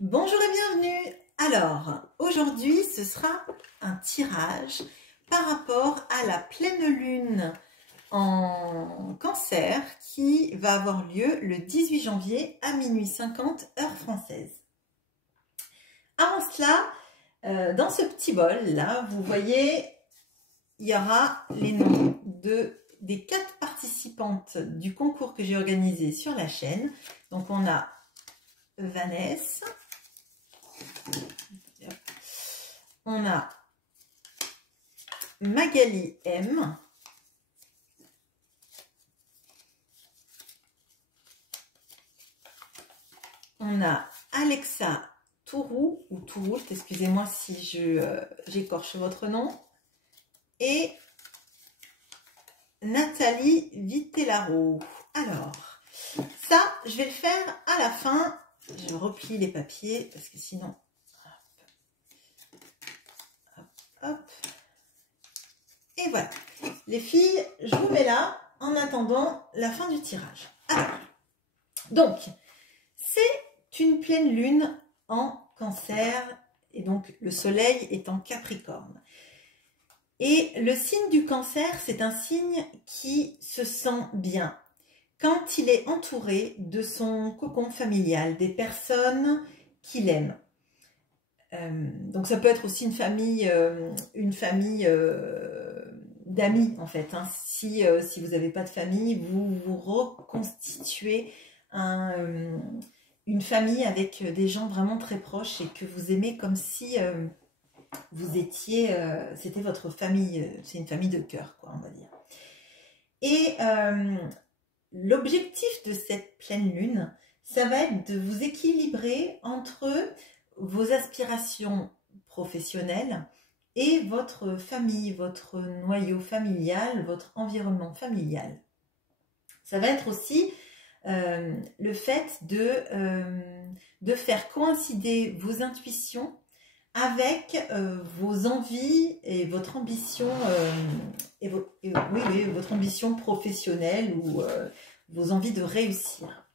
Bonjour et bienvenue. Alors, aujourd'hui, ce sera un tirage par rapport à la pleine lune en Cancer qui va avoir lieu le 18 janvier à minuit 50 heure française. Avant cela, dans ce petit bol là, vous voyez, il y aura les noms des 4 participantes du concours que j'ai organisé sur la chaîne. Donc on a Vanessa, on a Magali M, on a Alexa Tourou, ou Touroult, excusez-moi si j'écorche votre nom, et Nathalie Vitellaro. Alors, ça, je vais le faire à la fin. Je replie les papiers parce que sinon... Hop, hop. Et voilà. Les filles, je vous mets là en attendant la fin du tirage. Alors, donc, c'est une pleine lune en Cancer et donc le soleil est en Capricorne. Et le signe du Cancer, c'est un signe qui se sent bien quand il est entouré de son cocon familial, des personnes qu'il aime. Donc ça peut être aussi une famille d'amis en fait. Hein. Si vous n'avez pas de famille, vous reconstituez une famille avec des gens vraiment très proches et que vous aimez comme si vous étiez, c'était votre famille, c'est une famille de cœur, quoi, on va dire. Et l'objectif de cette pleine lune, ça va être de vous équilibrer entre vos aspirations professionnelles et votre famille, votre noyau familial, votre environnement familial. Ça va être aussi le fait de faire coïncider vos intuitions avec vos envies et votre ambition votre ambition professionnelle ou vos envies de réussir.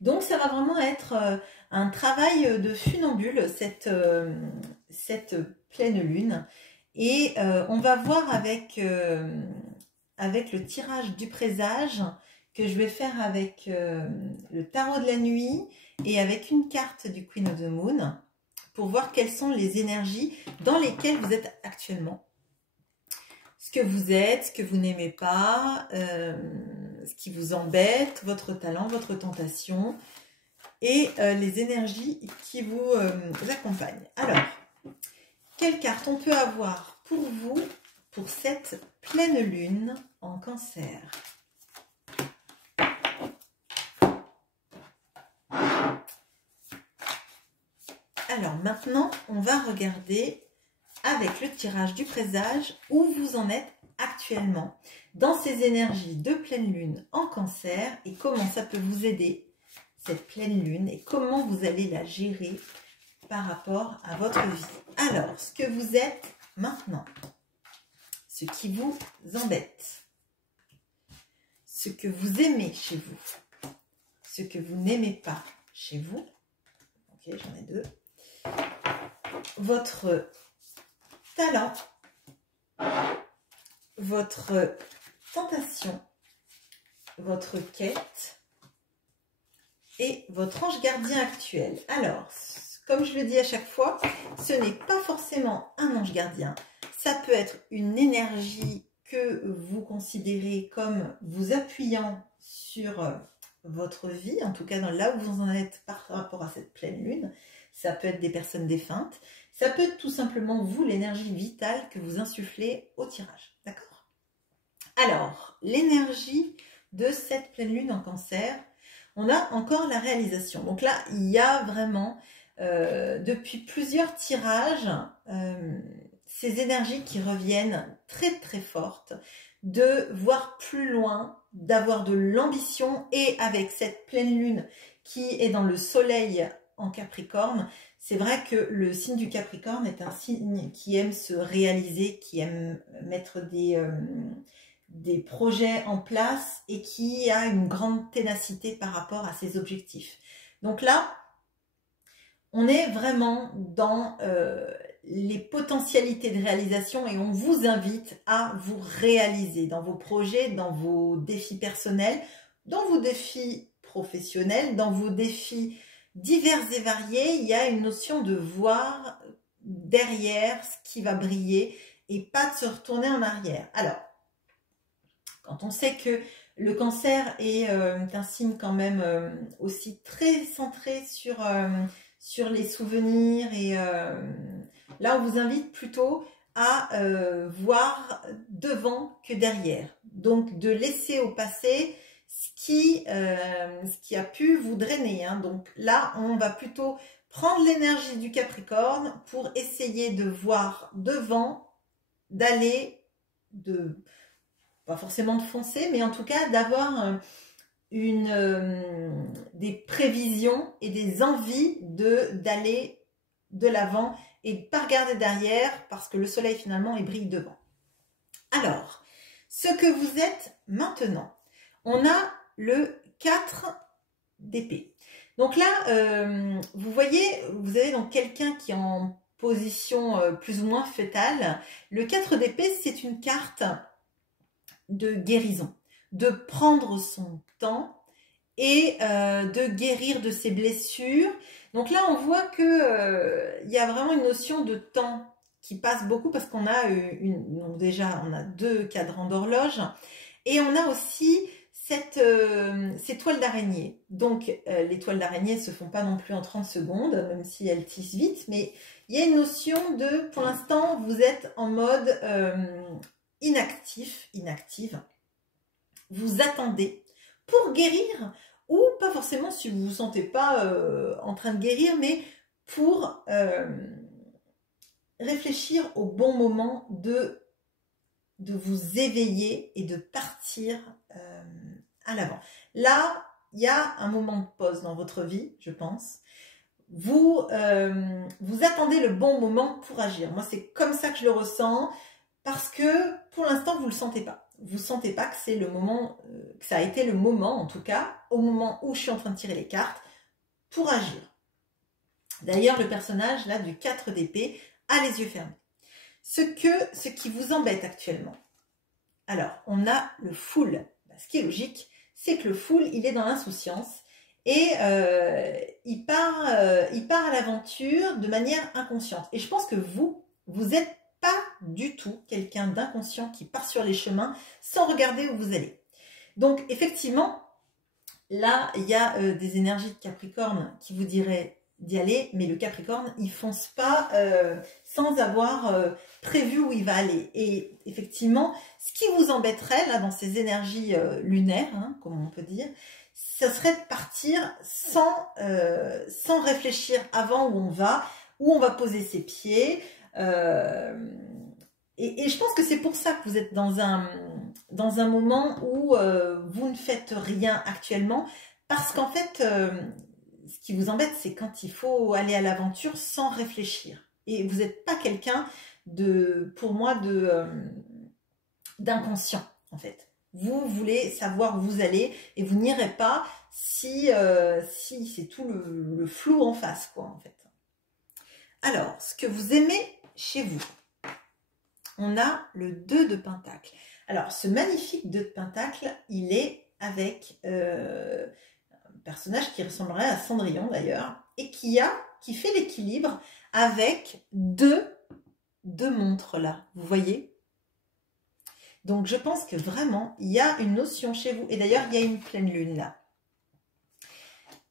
Donc ça va vraiment être un travail de funambule cette pleine lune et on va voir avec le tirage du présage que je vais faire avec le tarot de la nuit et avec une carte du Queen of the Moon pour voir quelles sont les énergies dans lesquelles vous êtes actuellement. Ce que vous êtes, ce que vous n'aimez pas, ce qui vous embête, votre talent, votre tentation et les énergies qui vous accompagnent. Alors, quelle carte on peut avoir pour vous pour cette pleine lune en Cancer ? Alors maintenant, on va regarder avec le tirage du présage où vous en êtes actuellement dans ces énergies de pleine lune en Cancer et comment ça peut vous aider, cette pleine lune, et comment vous allez la gérer par rapport à votre vie. Alors, ce que vous êtes maintenant, ce qui vous embête, ce que vous aimez chez vous, ce que vous n'aimez pas chez vous, ok, j'en ai 2, votre talent, votre tentation, votre quête et votre ange gardien actuel. Alors, comme je le dis à chaque fois, ce n'est pas forcément un ange gardien. Ça peut être une énergie que vous considérez comme vous appuyant sur votre vie, en tout cas dans là où vous en êtes par rapport à cette pleine lune. Ça peut être des personnes défuntes. Ça peut être tout simplement vous, l'énergie vitale que vous insufflez au tirage. D'accord? Alors, l'énergie de cette pleine lune en Cancer, on a encore la réalisation. Donc là, il y a vraiment, depuis plusieurs tirages, ces énergies qui reviennent très très fortes, de voir plus loin, d'avoir de l'ambition, et avec cette pleine lune qui est dans le soleil en Capricorne, c'est vrai que le signe du Capricorne est un signe qui aime se réaliser, qui aime mettre des projets en place et qui a une grande ténacité par rapport à ses objectifs. Donc là, on est vraiment dans les potentialités de réalisation et on vous invite à vous réaliser dans vos projets, dans vos défis personnels, dans vos défis professionnels, dans vos défis divers et variés. Il y a une notion de voir derrière ce qui va briller et pas de se retourner en arrière. Alors, quand on sait que le cancer est un signe quand même aussi très centré sur les souvenirs et là on vous invite plutôt à voir devant que derrière. Donc de laisser au passé ce qui a pu vous drainer. Hein. Donc là on va plutôt prendre l'énergie du Capricorne pour essayer de voir devant, d'aller pas forcément de foncer, mais en tout cas d'avoir des prévisions et des envies d'aller de l'avant et de ne pas regarder derrière parce que le soleil finalement il brille devant. Alors, ce que vous êtes maintenant, on a le 4 d'épée. Donc là, vous voyez, vous avez donc quelqu'un qui est en position plus ou moins fœtale. Le 4 d'épée, c'est une carte de guérison, de prendre son temps et de guérir de ses blessures. Donc là, on voit que il y a vraiment une notion de temps qui passe beaucoup parce qu'on a donc déjà, on a 2 cadrans d'horloge et on a aussi ces toiles d'araignée. Donc, les toiles d'araignée ne se font pas non plus en 30 secondes, même si elles tissent vite, mais il y a une notion de, pour l'instant, vous êtes en mode inactive, vous attendez pour guérir, ou pas forcément si vous ne vous sentez pas en train de guérir, mais pour réfléchir au bon moment de vous éveiller et de partir à l'avant. Là, il y a un moment de pause dans votre vie, je pense. Vous attendez le bon moment pour agir. Moi, c'est comme ça que je le ressens. Parce que pour l'instant, vous ne le sentez pas. Vous ne sentez pas que c'est le moment, que ça a été le moment, en tout cas, au moment où je suis en train de tirer les cartes, pour agir. D'ailleurs, le personnage là du 4 d'épée a les yeux fermés. Ce qui vous embête actuellement. Alors, on a le fool. Ce qui est logique, c'est que le fool, il est dans l'insouciance et il part à l'aventure de manière inconsciente. Et je pense que vous êtes pas du tout quelqu'un d'inconscient qui part sur les chemins sans regarder où vous allez. Donc effectivement, là, il y a des énergies de Capricorne qui vous diraient d'y aller, mais le Capricorne, il fonce pas sans avoir prévu où il va aller. Et effectivement, ce qui vous embêterait là dans ces énergies lunaires, hein, comme on peut dire, ça serait de partir sans réfléchir avant où on va poser ses pieds. Et je pense que c'est pour ça que vous êtes dans un moment où vous ne faites rien actuellement, parce qu'en fait, ce qui vous embête, c'est quand il faut aller à l'aventure sans réfléchir. Et vous n'êtes pas quelqu'un pour moi, d'inconscient, en fait. Vous voulez savoir où vous allez et vous n'irez pas si c'est tout le flou en face, quoi, en fait. Alors, ce que vous aimez chez vous, on a le 2 de Pentacle. Alors, ce magnifique 2 de Pentacle, il est avec un personnage qui ressemblerait à Cendrillon d'ailleurs, et qui fait l'équilibre avec deux montres là, vous voyez? Donc, je pense que vraiment, il y a une notion chez vous, et d'ailleurs, il y a une pleine lune là.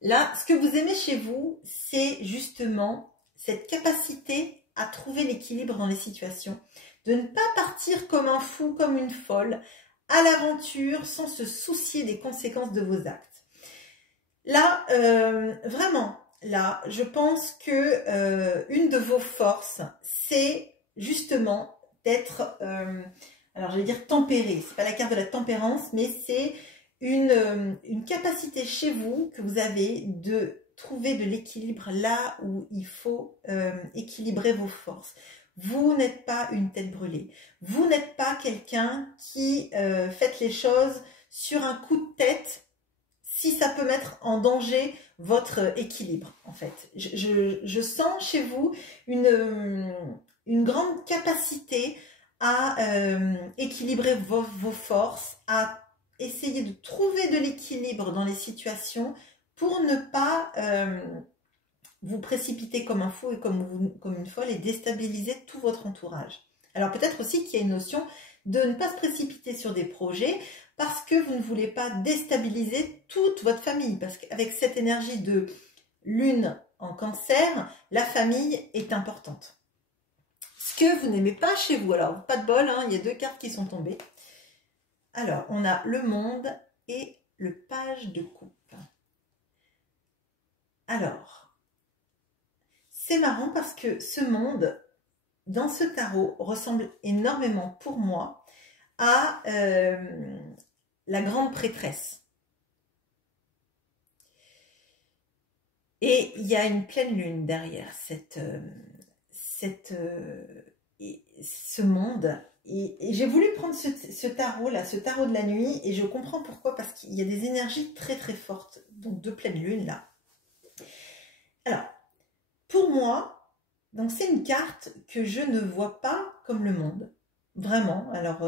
Là, ce que vous aimez chez vous, c'est justement cette capacité à trouver l'équilibre dans les situations, de ne pas partir comme un fou, comme une folle, à l'aventure, sans se soucier des conséquences de vos actes. Là, vraiment, là, je pense que une de vos forces, c'est justement d'être, alors j'allais dire tempéré, c'est pas la carte de la tempérance, mais c'est une capacité chez vous que vous avez de trouver de l'équilibre là où il faut équilibrer vos forces. Vous n'êtes pas une tête brûlée. Vous n'êtes pas quelqu'un qui fait les choses sur un coup de tête si ça peut mettre en danger votre équilibre, en fait. Je sens chez vous une grande capacité à équilibrer vos forces, à essayer de trouver de l'équilibre dans les situations pour ne pas vous précipiter comme un fou et comme une folle et déstabiliser tout votre entourage. Alors peut-être aussi qu'il y a une notion de ne pas se précipiter sur des projets parce que vous ne voulez pas déstabiliser toute votre famille. Parce qu'avec cette énergie de lune en cancer, la famille est importante. Ce que vous n'aimez pas chez vous. Alors, pas de bol, hein, il y a 2 cartes qui sont tombées. Alors, on a le monde et le page de coupe. Alors, c'est marrant parce que ce monde, dans ce tarot, ressemble énormément pour moi à la grande prêtresse. Et il y a une pleine lune derrière ce monde. Et j'ai voulu prendre ce tarot-là, ce tarot de la nuit, et je comprends pourquoi, parce qu'il y a des énergies très très fortes, donc de pleine lune là. Alors, pour moi, donc c'est une carte que je ne vois pas comme le monde, vraiment. Alors,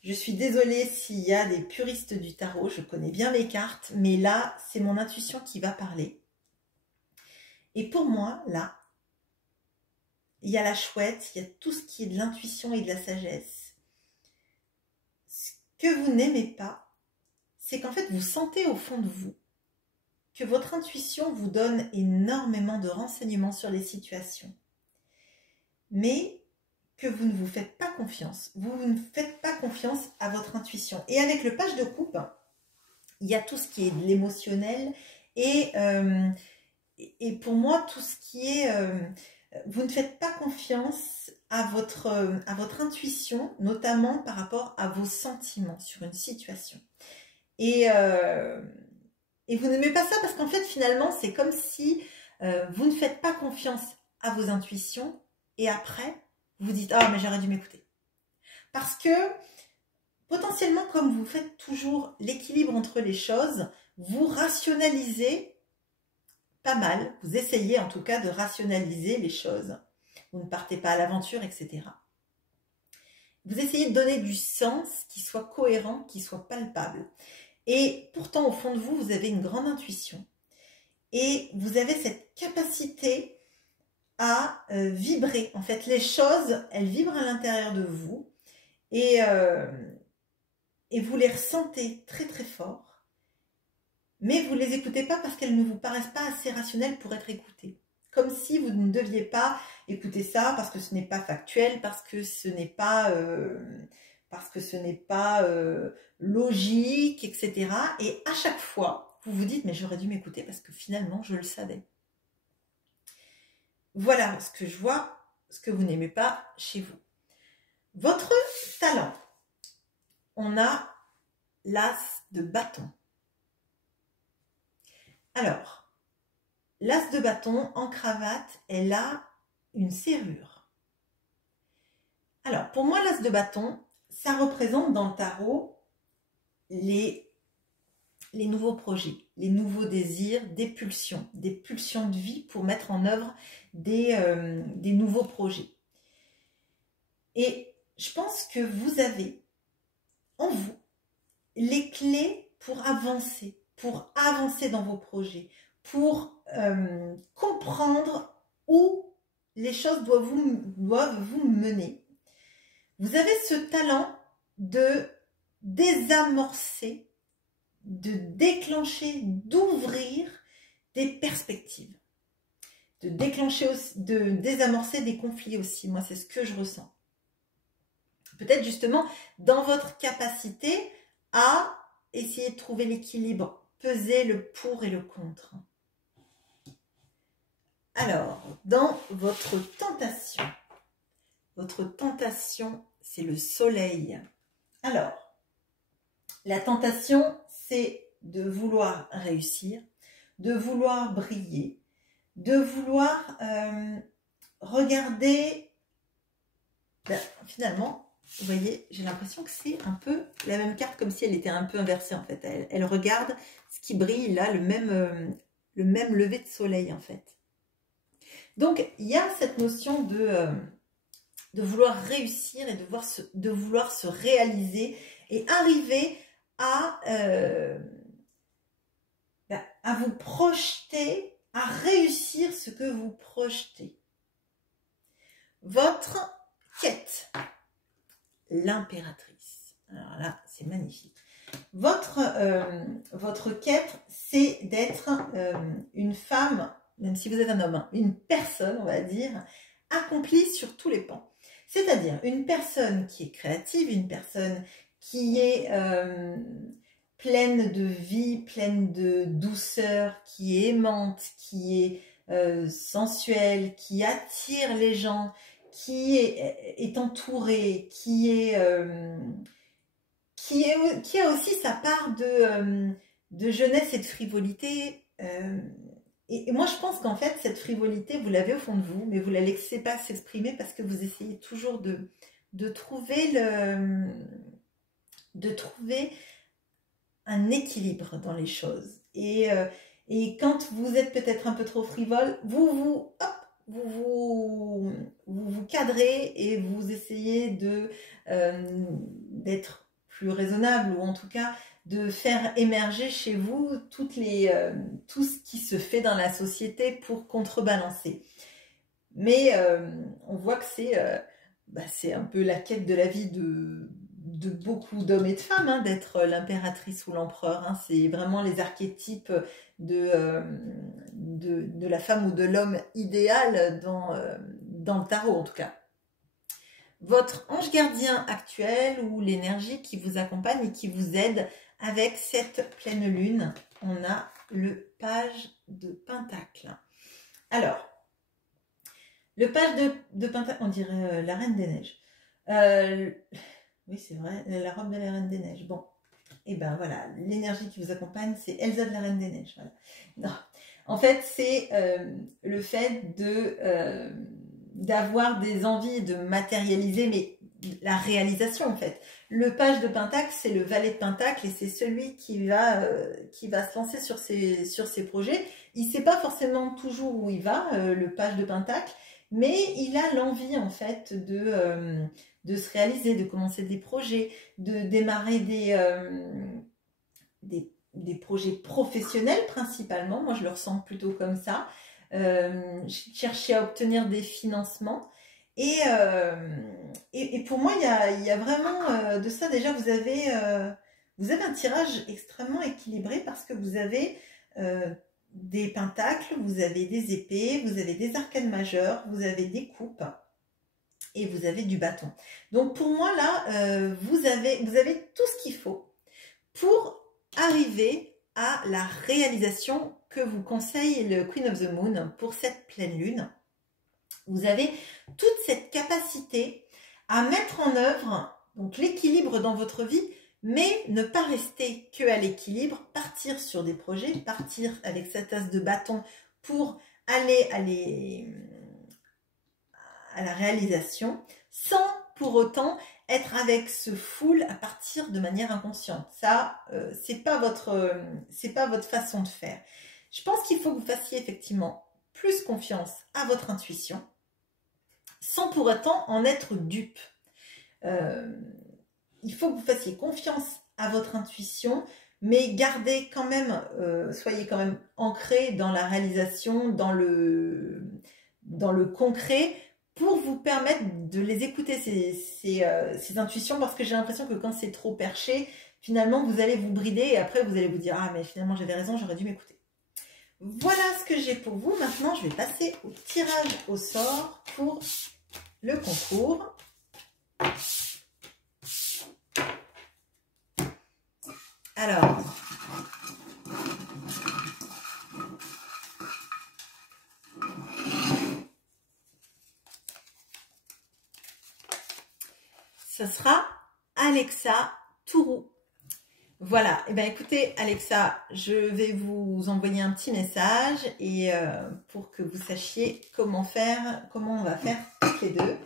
je suis désolée s'il y a des puristes du tarot, je connais bien mes cartes, mais là, c'est mon intuition qui va parler. Et pour moi, là, il y a la chouette, il y a tout ce qui est de l'intuition et de la sagesse. Ce que vous n'aimez pas, c'est qu'en fait, vous sentez au fond de vous que votre intuition vous donne énormément de renseignements sur les situations, mais que vous ne vous faites pas confiance. Vous ne faites pas confiance à votre intuition. Et avec le page de coupe, il y a tout ce qui est de l'émotionnel et pour moi, tout ce qui est... vous ne faites pas confiance à votre intuition, notamment par rapport à vos sentiments sur une situation. Et vous n'aimez pas ça parce qu'en fait, finalement, c'est comme si vous ne faites pas confiance à vos intuitions et après, vous dites « Ah, mais j'aurais dû m'écouter ». Parce que, potentiellement, comme vous faites toujours l'équilibre entre les choses, vous rationalisez pas mal, vous essayez en tout cas de rationaliser les choses. Vous ne partez pas à l'aventure, etc. Vous essayez de donner du sens qui soit cohérent, qui soit palpable. Et pourtant, au fond de vous, vous avez une grande intuition. Et vous avez cette capacité à vibrer. En fait, les choses, elles vibrent à l'intérieur de vous. Et vous les ressentez très très fort. Mais vous ne les écoutez pas parce qu'elles ne vous paraissent pas assez rationnelles pour être écoutées. Comme si vous ne deviez pas écouter ça parce que ce n'est pas factuel, parce que ce n'est pas, logique, etc. Et à chaque fois, vous vous dites, mais j'aurais dû m'écouter parce que finalement, je le savais. Voilà ce que je vois, ce que vous n'aimez pas chez vous. Votre talent, on a l'as de bâton. Alors, l'as de bâton en cravate, elle a une serrure. Alors, pour moi, l'as de bâton, ça représente dans le tarot les nouveaux projets, les nouveaux désirs, des pulsions de vie pour mettre en œuvre des nouveaux projets. Et je pense que vous avez en vous les clés pour avancer dans vos projets, pour comprendre où les choses doivent vous mener. Vous avez ce talent de désamorcer, de déclencher, d'ouvrir des perspectives, de déclencher aussi, de désamorcer des conflits aussi. Moi, c'est ce que je ressens. Peut-être justement dans votre capacité à essayer de trouver l'équilibre, peser le pour et le contre. Alors, dans votre tentation, c'est le soleil. Alors, la tentation, c'est de vouloir réussir, de vouloir briller, de vouloir regarder finalement vous voyez, j'ai l'impression que c'est un peu la même carte, comme si elle était un peu inversée en fait. Elle regarde ce qui brille là, le même lever de soleil en fait. Donc il y a cette notion de vouloir réussir et de vouloir se réaliser et arriver à vous projeter, à réussir ce que vous projetez. Votre quête, l'impératrice. Alors là, c'est magnifique. Votre quête, c'est d'être une femme, même si vous êtes un homme, hein, une personne, on va dire, accomplie sur tous les pans. C'est-à-dire une personne qui est créative, une personne qui est pleine de vie, pleine de douceur, qui est aimante, qui est sensuelle, qui attire les gens, qui est entourée, qui a aussi sa part de jeunesse et de frivolité. Et moi, je pense qu'en fait, cette frivolité, vous l'avez au fond de vous, mais vous ne la laissez pas s'exprimer parce que vous essayez toujours de trouver un équilibre dans les choses. Et quand vous êtes peut-être un peu trop frivole, vous cadrez et vous essayez d'être plus raisonnable, ou en tout cas de faire émerger chez vous tout ce qui se fait dans la société pour contrebalancer. Mais on voit que c'est un peu la quête de la vie de beaucoup d'hommes et de femmes, hein, d'être l'impératrice ou l'empereur. Hein. C'est vraiment les archétypes de la femme ou de l'homme idéal dans le tarot en tout cas. Votre ange gardien actuel ou l'énergie qui vous accompagne et qui vous aide avec cette pleine lune, on a le page de Pentacle. Alors, le page de Pentacle, on dirait la Reine des Neiges. Oui, c'est vrai, la robe de la Reine des Neiges. Bon, et ben voilà, l'énergie qui vous accompagne, c'est Elsa de la Reine des Neiges. Voilà. Non. En fait, c'est le fait d'avoir des envies de matérialiser, mais la réalisation en fait. Le page de Pentacle, c'est le valet de Pentacle et c'est celui qui va se lancer sur ses projets. Il ne sait pas forcément toujours où il va, le page de Pentacle, mais il a l'envie en fait de se réaliser, de commencer des projets, de démarrer des projets professionnels principalement. Moi, je le ressens plutôt comme ça. Chercher à obtenir des financements. Et pour moi, il y a vraiment de ça. Déjà, vous avez un tirage extrêmement équilibré parce que vous avez des pentacles, vous avez des épées, vous avez des arcanes majeures, vous avez des coupes et vous avez du bâton. Donc pour moi, là, vous avez tout ce qu'il faut pour arriver à la réalisation que vous conseille le Queen of the Moon pour cette pleine lune. Vous avez toute cette capacité à mettre en œuvre donc l'équilibre dans votre vie, mais ne pas rester que à l'équilibre, partir sur des projets, partir avec cette as de bâton pour aller à la réalisation, sans pour autant être avec ce full à partir de manière inconsciente. Ça, c'est pas votre façon de faire. Je pense qu'il faut que vous fassiez effectivement plus confiance à votre intuition, sans pour autant en être dupe. Il faut que vous fassiez confiance à votre intuition, mais gardez quand même, soyez quand même ancré dans la réalisation, dans le concret, pour vous permettre de les écouter, ces intuitions, parce que j'ai l'impression que quand c'est trop perché, finalement, vous allez vous brider et après, vous allez vous dire « Ah, mais finalement, j'avais raison, j'aurais dû m'écouter. » Voilà ce que j'ai pour vous. Maintenant, je vais passer au tirage au sort pour le concours. Alors, ce sera Alexa Tourou. Voilà, et bien écoutez Alexa, je vais vous envoyer un petit message et pour que vous sachiez comment on va faire toutes les deux.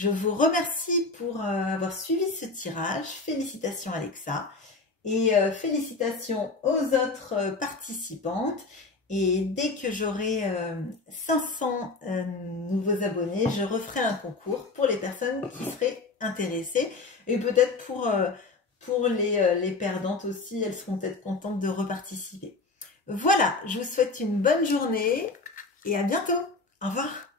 Je vous remercie pour avoir suivi ce tirage. Félicitations Alexa et félicitations aux autres participantes. Et dès que j'aurai 500 nouveaux abonnés, je referai un concours pour les personnes qui seraient intéressées. Et peut-être pour les perdantes aussi, elles seront peut-être contentes de reparticiper. Voilà, je vous souhaite une bonne journée et à bientôt. Au revoir.